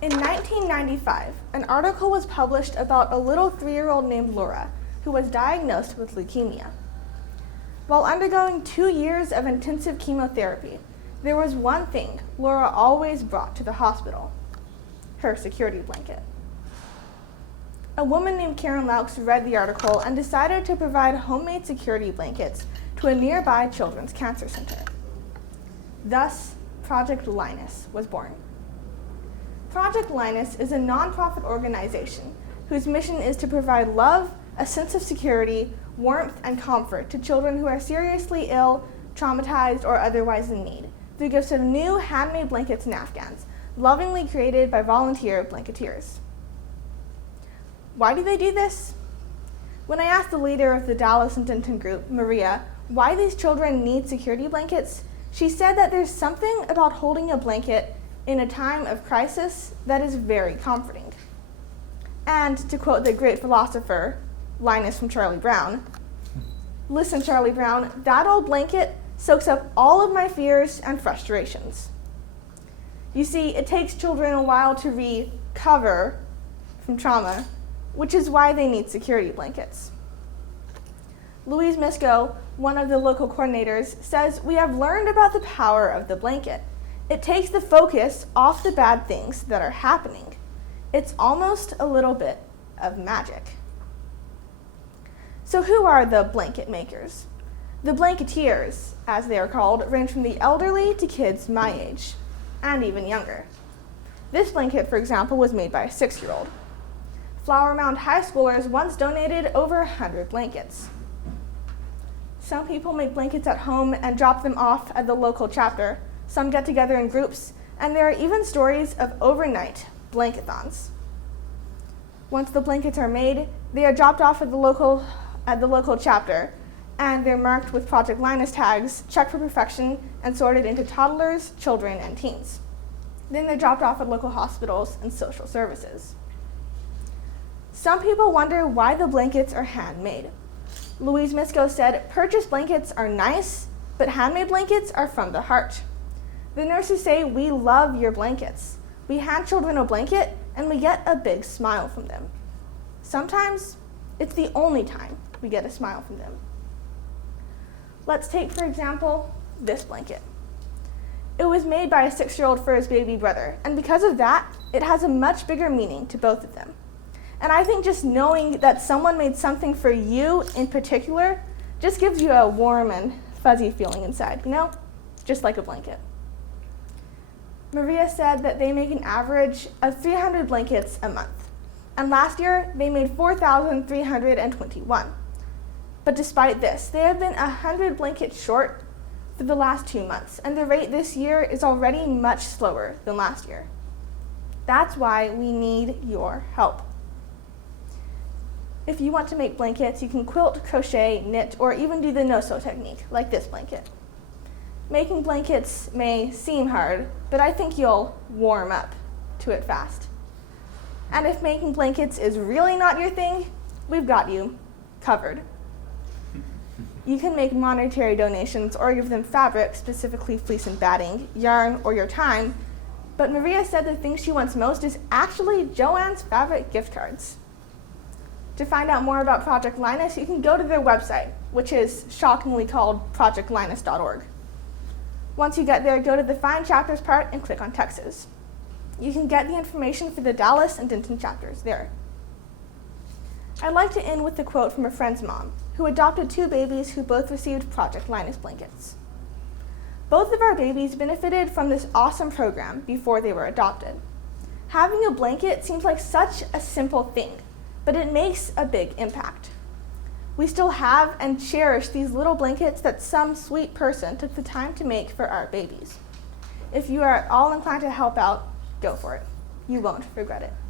In 1995, an article was published about a little 3-year-old named Laura who was diagnosed with leukemia. While undergoing 2 years of intensive chemotherapy, there was one thing Laura always brought to the hospital: her security blanket. A woman named MaryLou's read the article and decided to provide homemade security blankets to a nearby children's cancer center. Thus, Project Linus was born. Project Linus is a nonprofit organization whose mission is to provide love, a sense of security, warmth, and comfort to children who are seriously ill, traumatized, or otherwise in need through gifts of new handmade blankets and afghans, lovingly created by volunteer blanketeers. Why do they do this? When I asked the leader of the Dallas and Denton group, Maria, why these children need security blankets, she said that there's something about holding a blanket in a time of crisis that is very comforting. And to quote the great philosopher, Linus from Charlie Brown, "Listen, Charlie Brown, that old blanket soaks up all of my fears and frustrations." You see, it takes children a while to recover from trauma, which is why they need security blankets. Louise Misko, one of the local coordinators, says, "We have learned about the power of the blanket. It takes the focus off the bad things that are happening. It's almost a little bit of magic." So who are the blanket makers? The blanketeers, as they are called, range from the elderly to kids my age, and even younger. This blanket, for example, was made by a 6-year-old. Flower Mound high schoolers once donated over 100 blankets. Some people make blankets at home and drop them off at the local chapter. Some get together in groups, and there are even stories of overnight blanket-thons. Once the blankets are made, they are dropped off at the local chapter, and they're marked with Project Linus tags, checked for perfection, and sorted into toddlers, children, and teens. Then they're dropped off at local hospitals and social services. Some people wonder why the blankets are handmade. Louise Misko said, "Purchased blankets are nice, but handmade blankets are from the heart." The nurses say, "We love your blankets. We hand children a blanket, and we get a big smile from them. Sometimes, it's the only time we get a smile from them." Let's take, for example, this blanket. It was made by a 6-year-old for his baby brother, and because of that, it has a much bigger meaning to both of them. And I think just knowing that someone made something for you in particular just gives you a warm and fuzzy feeling inside, just like a blanket. Maria said that they make an average of 300 blankets a month, and last year they made 4,321. But despite this, they have been 100 blankets short for the last 2 months, and the rate this year is already much slower than last year. That's why we need your help. If you want to make blankets, you can quilt, crochet, knit, or even do the no-sew technique, like this blanket. Making blankets may seem hard, but I think you'll warm up to it fast. And if making blankets is really not your thing, we've got you covered. You can make monetary donations or give them fabric, specifically fleece and batting, yarn, or your time, but Maria said the thing she wants most is actually Joann's fabric gift cards. To find out more about Project Linus, you can go to their website, which is shockingly called projectlinus.org. Once you get there, go to the Find Chapters part and click on Texas. You can get the information for the Dallas and Denton chapters there. I'd like to end with a quote from a friend's mom, who adopted 2 babies who both received Project Linus blankets. "Both of our babies benefited from this awesome program before they were adopted. Having a blanket seems like such a simple thing, but it makes a big impact. We still have and cherish these little blankets that some sweet person took the time to make for our babies. If you are at all inclined to help out, go for it. You won't regret it."